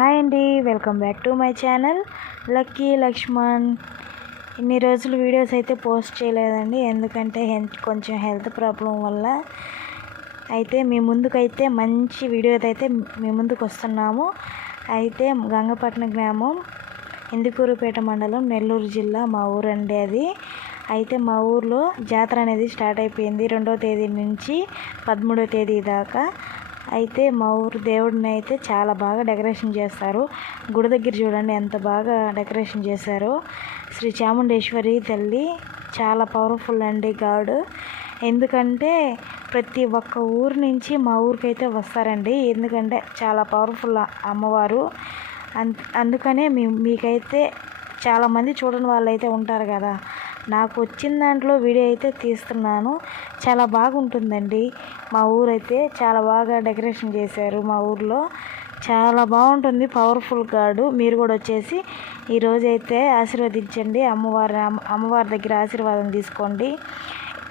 Hi అండి welcome back to my channel. Lucky Laxman. ఇన్ని రోజులు వీడియోస్ అయితే పోస్ట్ చేయలేదండి ఎందుకంటే హెల్త్ కొంచెం హెల్త్ ప్రాబ్లం వల్ల. అయితే మీ ముందుకైతే మంచి వీడియో అయితే మీ ముందుకు వస్తున్నాము. అయితే గంగపట్నం గ్రామం ఇందుకూరుపేట మండలం నెల్లూరు జిల్లా మా ఊరండి అది. అయితే మా ఊర్లో జాతర అనేది స్టార్ట్ అయిపోయింది రెండవ తేదీ నుంచి పదమూడవ తేదీ దాకా. అయితే మా ఊరు దేవుడిని అయితే చాలా బాగా డెకరేషన్ చేస్తారు. గుడి దగ్గర చూడండి ఎంత బాగా డెకరేషన్ చేశారో. శ్రీ చాముండేశ్వరి తల్లి చాలా పవర్ఫుల్ అండి గాడ్. ఎందుకంటే ప్రతి ఒక్క ఊరు నుంచి మా ఊరికైతే వస్తారండి. ఎందుకంటే చాలా పవర్ఫుల్ అమ్మవారు. అందుకనే మీ మీకైతే చాలామంది చూడని వాళ్ళు అయితే ఉంటారు కదా. నాకు వచ్చిన దాంట్లో వీడియో అయితే తీస్తున్నాను. చాలా బాగుంటుందండి. మా ఊరైతే చాలా బాగా డెకరేషన్ చేశారు మా ఊర్లో. చాలా బాగుంటుంది పవర్ఫుల్ గాడు. మీరు కూడా వచ్చేసి ఈరోజైతే ఆశీర్వదించండి. అమ్మవారి అమ్మవారి దగ్గర ఆశీర్వాదం తీసుకోండి.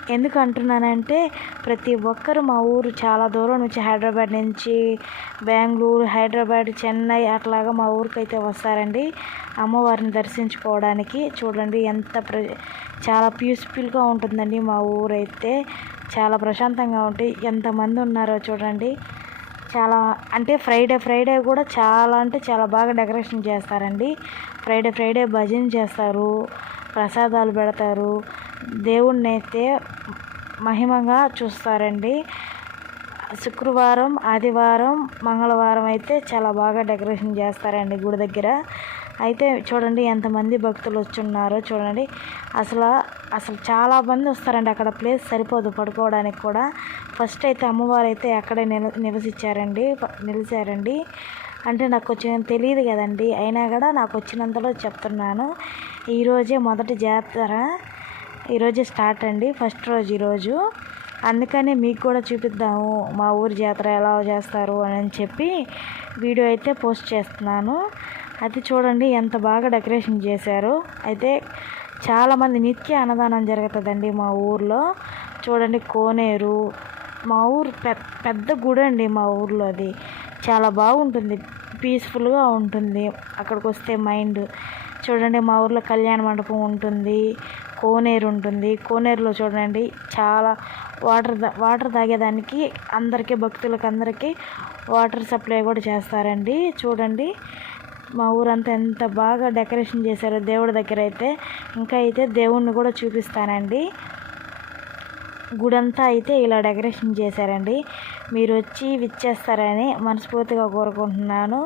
ఎందుకు అంటున్నానంటే ప్రతి ఒక్కరు మా ఊరు చాలా దూరం నుంచి హైదరాబాద్ నుంచి బెంగళూరు హైదరాబాద్ చెన్నై అట్లాగా మా ఊరికైతే వస్తారండి. అమ్మవారిని దర్శించుకోవడానికి చూడండి ఎంత ప్ర చాలా పీస్ఫుల్గా ఉంటుందండి మా ఊరైతే. చాలా ప్రశాంతంగా ఉంటాయి ఎంతమంది ఉన్నారో చూడండి. చాలా అంటే ఫ్రైడే ఫ్రైడే కూడా చాలా అంటే చాలా బాగా డెకరేషన్ చేస్తారండి. ఫ్రైడే ఫ్రైడే భజన చేస్తారు ప్రసాదాలు పెడతారు. దేవుణ్ణైతే అయితే మహిమగా చూస్తారండి. శుక్రవారం ఆదివారం మంగళవారం అయితే చాలా బాగా డెకరేషన్ చేస్తారండి గుడి దగ్గర. అయితే చూడండి ఎంతమంది భక్తులు వచ్చున్నారో చూడండి. అసలు అసలు చాలా మంది వస్తారండి అక్కడ ప్లేస్ సరిపోదు పడుకోవడానికి కూడా. ఫస్ట్ అయితే అమ్మవారు అయితే అక్కడే నిల నివసించారండి నిలిచారండి. అంటే నాకు కొంచెం తెలియదు కదండి. అయినా కూడా నాకు వచ్చినంతలో చెప్తున్నాను. ఈరోజే మొదటి జాతర. ఈరోజే స్టార్ట్ అండి ఫస్ట్ రోజు ఈరోజు. అందుకని మీకు కూడా చూపిద్దాము మా ఊరి జాతర ఎలా చేస్తారు అని చెప్పి వీడియో అయితే పోస్ట్ చేస్తున్నాను. అది చూడండి ఎంత బాగా డెకరేషన్ చేశారు. అయితే చాలామంది నిత్య అన్నదానం జరుగుతుందండి మా ఊర్లో. చూడండి కోనేరు. మా ఊరు పెద్ద గుడి అండి మా ఊర్లో అది. చాలా బాగుంటుంది. పీస్ఫుల్గా ఉంటుంది. అక్కడికి వస్తే మైండ్. చూడండి మా ఊర్లో కళ్యాణ మండపం ఉంటుంది. కోనేరు ఉంటుంది. కోనేరులో చూడండి చాలా వాటర్ వాటర్ తాగేదానికి అందరికీ భక్తులకు అందరికీ వాటర్ సప్లై కూడా చేస్తారండి. చూడండి మా ఊరంతా ఎంత బాగా డెకరేషన్ చేశారో దేవుడి దగ్గర అయితే. ఇంకా అయితే దేవుణ్ణి కూడా చూపిస్తానండి. గుడంతా అయితే ఇలా డెకరేషన్ చేశారండి. మీరు వచ్చి విచ్చేస్తారని మనస్ఫూర్తిగా కోరుకుంటున్నాను.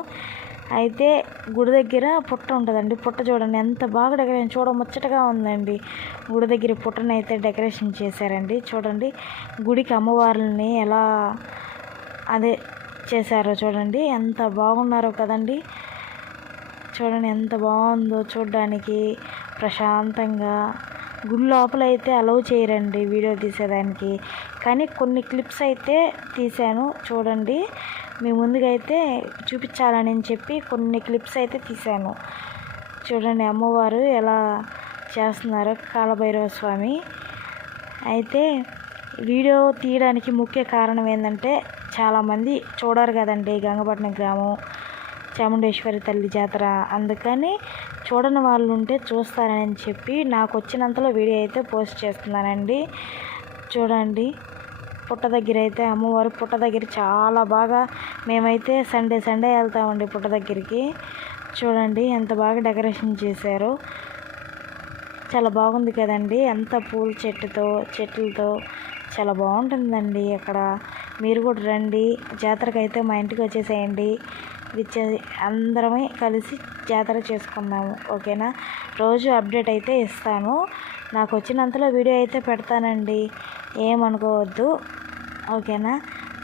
అయితే గుడి దగ్గర పుట్ట ఉంటుందండి. పుట్ట చూడండి ఎంత బాగా డెకరేషన్ చూడ ముచ్చటగా ఉందండి. గుడి దగ్గర పుట్టనైతే డెకరేషన్ చేశారండి. చూడండి గుడికి అమ్మవార్లని ఎలా అదే చేశారో చూడండి. ఎంత బాగున్నారో కదండి. చూడండి ఎంత బాగుందో చూడడానికి ప్రశాంతంగా గుడి లోపల అయితే అలౌ చేయరండి వీడియో తీసేదానికి. కానీ కొన్ని క్లిప్స్ అయితే తీశాను చూడండి. మీ ముందుగైతే అయితే చూపించాలని చెప్పి కొన్ని క్లిప్స్ అయితే తీశాను. చూడండి అమ్మవారు ఎలా చేస్తున్నారు కాలభైరవ స్వామి. అయితే వీడియో తీయడానికి ముఖ్య కారణం ఏంటంటే చాలామంది చూడరు కదండి గంగపట్నం గ్రామం. చాముండేశ్వరి తల్లి జాతర అందుకని చూడని వాళ్ళు ఉంటే చూస్తారని చెప్పి నాకు వచ్చినంతలో వీడియో అయితే పోస్ట్ చేస్తున్నానండి. చూడండి. పుట్ట దగ్గర అయితే అమ్మవారు పుట్ట దగ్గర చాలా బాగా మేమైతే సండే సండే వెళ్తామండి పుట్ట దగ్గరికి. చూడండి ఎంత బాగా డెకరేషన్ చేశారు. చాలా బాగుంది కదండి. ఎంత పూల చెట్టుతో చెట్లతో చాలా బాగుంటుందండి అక్కడ. మీరు కూడా రండి. జాతరకు అయితే మా ఇంటికి వచ్చేసేయండి. విచ్చే అందరమే కలిసి జాతర చేసుకుందాము. ఓకేనా? రోజు అప్డేట్ అయితే ఇస్తాను. నాకు వచ్చినంతలో వీడియో అయితే పెడతానండి. ఏమనుకోవద్దు. ఓకేనా?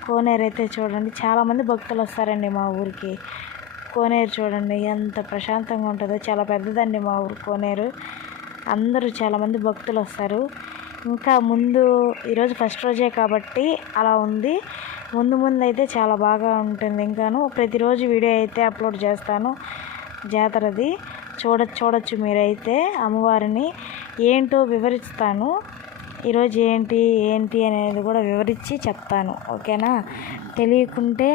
కోనేరు అయితే చూడండి. చాలామంది భక్తులు వస్తారండి మా ఊరికి. కోనేరు చూడండి. ఎంత ప్రశాంతంగా ఉంటుందో. చాలా పెద్దదండి మా ఊరు కోనేరు. అందరూ చాలామంది భక్తులు వస్తారు. ఇంకా ముందు ఈరోజు ఫస్ట్ రోజే కాబట్టి అలా ఉంది. ముందు ముందు అయితే చాలా బాగా ఉంటుంది. ఇంకాను ప్రతిరోజు వీడియో అయితే అప్లోడ్ చేస్తాను. జాతరది చూడ చూడొచ్చు మీరైతే అమ్మవారిని ఏంటో వివరిస్తాను. ఈరోజు ఏంటి ఏంటి అనేది కూడా వివరించి చెప్తాను. ఓకేనా? తెలియకుంటే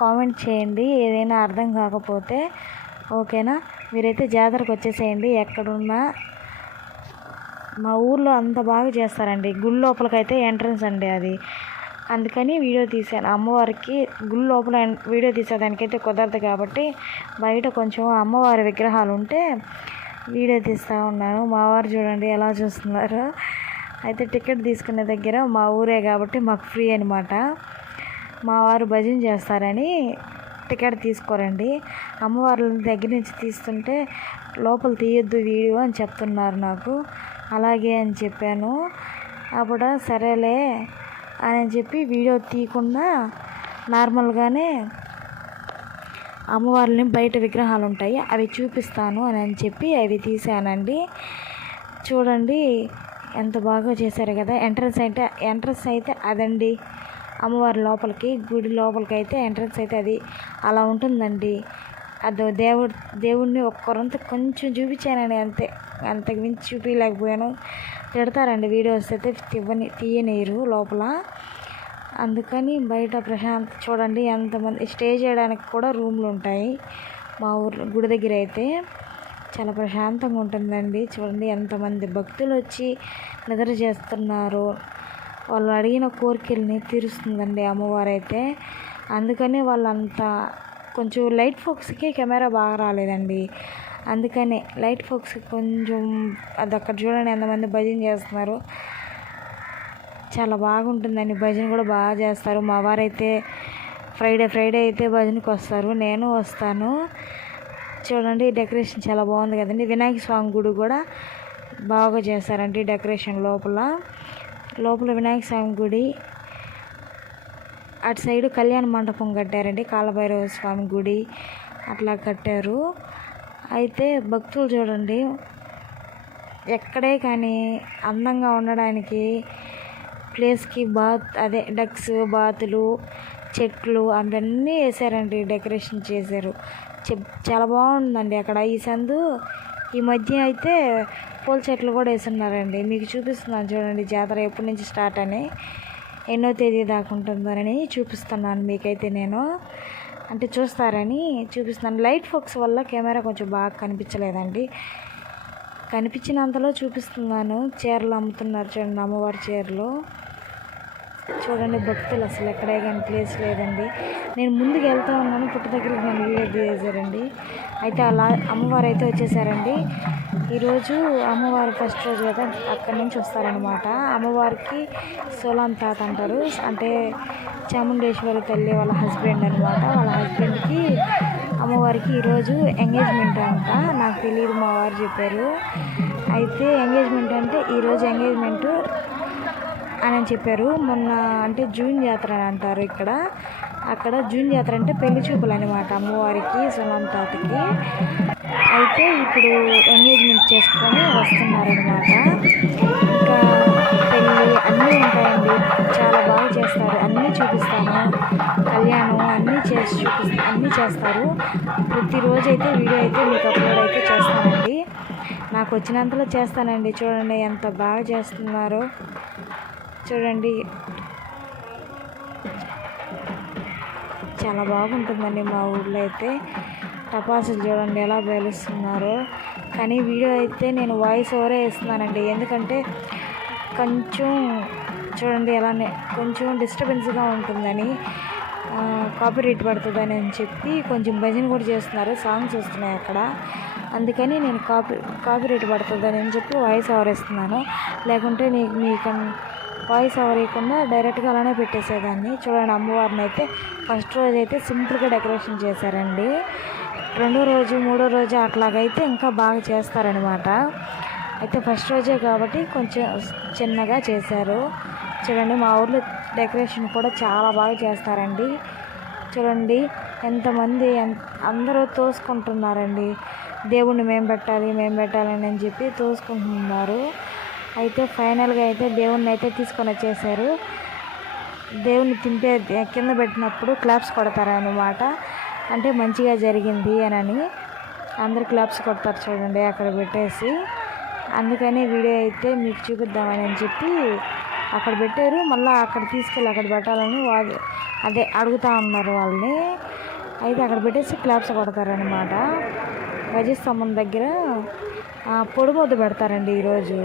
కామెంట్ చేయండి. ఏదైనా అర్థం కాకపోతే ఓకేనా? మీరైతే జాతరకు వచ్చేసేయండి. ఎక్కడున్నా మా ఊర్లో అంత బాగా చేస్తారండి. గుడి లోపలికైతే ఎంట్రన్స్ అండి అది. అందుకని వీడియో తీసాను అమ్మవారికి గుడి లోపల వీడియో తీసేదానికైతే కుదరదు కాబట్టి బయట కొంచెం అమ్మవారి విగ్రహాలు ఉంటే వీడియో తీస్తూ ఉన్నాను మా వారు చూడండి ఎలా చూస్తున్నారు. అయితే టికెట్ తీసుకునే దగ్గర మా ఊరే కాబట్టి మాకు ఫ్రీ అనమాట మా వారు భజన చేస్తారని టికెట్ తీసుకోరండి. అమ్మవారి దగ్గర నుంచి తీస్తుంటే లోపల తీయొద్దు వీడియో అని చెప్తున్నారు నాకు. అలాగే అని చెప్పాను. అప్పుడు సరేలే అని చెప్పి వీడియో తీయకుండా నార్మల్గానే అమ్మవారిని బయట విగ్రహాలు ఉంటాయి అవి చూపిస్తాను అని అని చెప్పి అవి తీసానండి చూడండి ఎంత బాగా చేశారు కదా. ఎంట్రన్స్ అయితే ఎంట్రన్స్ అయితే అదండి. అమ్మవారి లోపలికి గుడి లోపలికి అయితే ఎంట్రన్స్ అయితే అది అలా ఉంటుందండి. అదో దేవుడు దేవుడిని ఒక్కరంత కొంచెం చూపించానండి అంతే. అంతకు మించి చూపించలేకపోయాను. తిడతారండి వీడియోస్ అయితే తీయని తీయనీరు లోపల. అందుకని బయట ప్రశాంత చూడండి ఎంతమంది స్టే చేయడానికి కూడా రూమ్లు ఉంటాయి. మా ఊర్లో గుడి దగ్గర అయితే చాలా ప్రశాంతంగా ఉంటుందండి. చూడండి ఎంతమంది భక్తులు వచ్చి నిద్ర చేస్తున్నారు. వాళ్ళు అడిగిన కోరికల్ని తీరుస్తుందండి అమ్మవారు అయితే. అందుకని వాళ్ళంతా కొంచెం లైట్ ఫోక్స్కి కెమెరా బాగా రాలేదండి. అందుకనే లైట్ ఫోక్స్ కొంచెం అది అక్కడ చూడండి ఎంతమంది భజన చేస్తున్నారు. చాలా బాగుంటుందండి. భజన కూడా బాగా చేస్తారు. మా వారైతే ఫ్రైడే ఫ్రైడే అయితే భజనకి వస్తారు. నేను వస్తాను. చూడండి డెకరేషన్ చాలా బాగుంది కదండి. వినాయక స్వామి గుడి కూడా బాగా చేస్తారండి డెకరేషన్ లోపల. లోపల వినాయక స్వామి గుడి అటు సైడ్ కళ్యాణ మండపం కట్టారండి. కాలభైరవ స్వామి గుడి అట్లా కట్టారు. అయితే భక్తులు చూడండి ఎక్కడే కానీ అందంగా ఉండడానికి ప్లేస్కి బాత్ అదే డక్స్ బాతులు చెట్లు అవన్నీ వేసారండి డెకరేషన్ చేశారు. చెప్ చాలా బాగుందండి అక్కడ. ఈ సందు ఈ మధ్య అయితే పూల చెట్లు కూడా వేసున్నారండి మీకు చూపిస్తున్నాను చూడండి జాతర ఎప్పటి నుంచి స్టార్ట్ అని. ఎన్నో తేదీ దాకా ఉంటుందని చూపిస్తున్నాను మీకైతే నేను. అంటే చూస్తారని చూపిస్తున్నాను. లైట్ ఫోక్స్ వల్ల కెమెరా కొంచెం బాగా కనిపించలేదండి. కనిపించినంతలో చూపిస్తున్నాను. చీరలు అమ్ముతున్నారు చూడండి అమ్మవారి చీరలు. చూడండి భక్తులు అసలు ఎక్కడే కానీ ప్లేస్ లేదండి. నేను ముందుకు వెళ్తూ ఉన్నాను పుట్టు దగ్గరికి నన్ను వీడియో తీసేశారండి అయితే అలా అమ్మవారు అయితే వచ్చేసారండి. ఈరోజు అమ్మవారు ఫస్ట్ రోజు కదా అక్కడి నుంచి వస్తారనమాట అమ్మవారికి సోలాన్ తాత అంటారు. అంటే చాముండేశ్వరి తల్లి వాళ్ళ హస్బెండ్ అనమాట వాళ్ళ హస్బెండ్కి అమ్మవారికి ఈరోజు ఎంగేజ్మెంట్ అంట. నాకు తెలియదు మా వారు చెప్పారు. అయితే ఎంగేజ్మెంట్ అంటే ఈరోజు ఎంగేజ్మెంటు అని చెప్పారు. మొన్న అంటే జూన్ జాతర అని అంటారు ఇక్కడ. అక్కడ జూన్ జాతర అంటే పెళ్ళి చూపులు అనమాట అమ్మవారికి సుమన్ తాతకి అయితే ఇప్పుడు ఎంగేజ్మెంట్ చేసుకొని వస్తున్నారనమాట ఇంకా పెళ్ళి అన్నీ ఉంటాయండి. చాలా బాగా చేస్తారు. అన్నీ చూపిస్తాను. కళ్యాణం అన్నీ చేసి చూపిస్తా అన్నీ చేస్తారు. ప్రతిరోజు అయితే వీడియో అయితే మీకు అప్లోడ్ అయితే చేస్తానండి. నాకు వచ్చినంతలో చేస్తానండి. చూడండి ఎంత బాగా చేస్తున్నారో. చూడండి. చాలా బాగుంటుందండి మా ఊళ్ళో అయితే. టపాసులు చూడండి ఎలా పేలుస్తున్నారో. కానీ వీడియో అయితే నేను వాయిస్ ఓవరే వేస్తున్నానండి. ఎందుకంటే కొంచెం చూడండి ఎలానే కొంచెం డిస్టర్బెన్స్గా ఉంటుందని కాపీరేట్ పడుతుందని అని చెప్పి కొంచెం భజన కూడా చేస్తున్నారు. సాంగ్స్ వస్తున్నాయి అక్కడ. అందుకని నేను కాపీ కాపీరేట్ పడుతుందని అని చెప్పి వాయిస్ ఓవరేస్తున్నాను లేకుంటే నీకు మీకు వాయిస్ అవ్వకుండా డైరెక్ట్గా అలానే పెట్టేసేదాన్ని. చూడండి అమ్మవారిని అయితే ఫస్ట్ రోజు అయితే సింపుల్గా డెకరేషన్ చేశారండి. రెండో రోజు మూడో రోజు అట్లాగైతే ఇంకా బాగా చేస్తారనమాట. అయితే ఫస్ట్ రోజే కాబట్టి కొంచెం చిన్నగా చేశారు. చూడండి మా ఊర్లో డెకరేషన్ కూడా చాలా బాగా చేస్తారండి. చూడండి ఎంతమంది అందరూ తోసుకుంటున్నారండి. దేవుణ్ణి మేము పెట్టాలి మేము పెట్టాలని అని చెప్పి తోసుకుంటున్నారు. అయితే ఫైనల్గా అయితే దేవుణ్ణి అయితే తీసుకొని వచ్చేసారు. దేవుణ్ణి తింపే కింద పెట్టినప్పుడు క్లాప్స్ కొడతారనమాట అంటే మంచిగా జరిగింది అని అందరు క్లాప్స్ కొడతారు చూడండి అక్కడ పెట్టేసి. అందుకని వీడియో అయితే మీకు చూపిద్దామని అని చెప్పి అక్కడ పెట్టారు. మళ్ళీ అక్కడ తీసుకెళ్ళి అక్కడ పెట్టాలని వాళ్ళు అదే అడుగుతా ఉన్నారు వాళ్ళని. అయితే అక్కడ పెట్టేసి క్లాప్స్ కొడతారనమాట గజస్తంభం దగ్గర పొడిమొద్దు పెడతారండి ఈరోజు.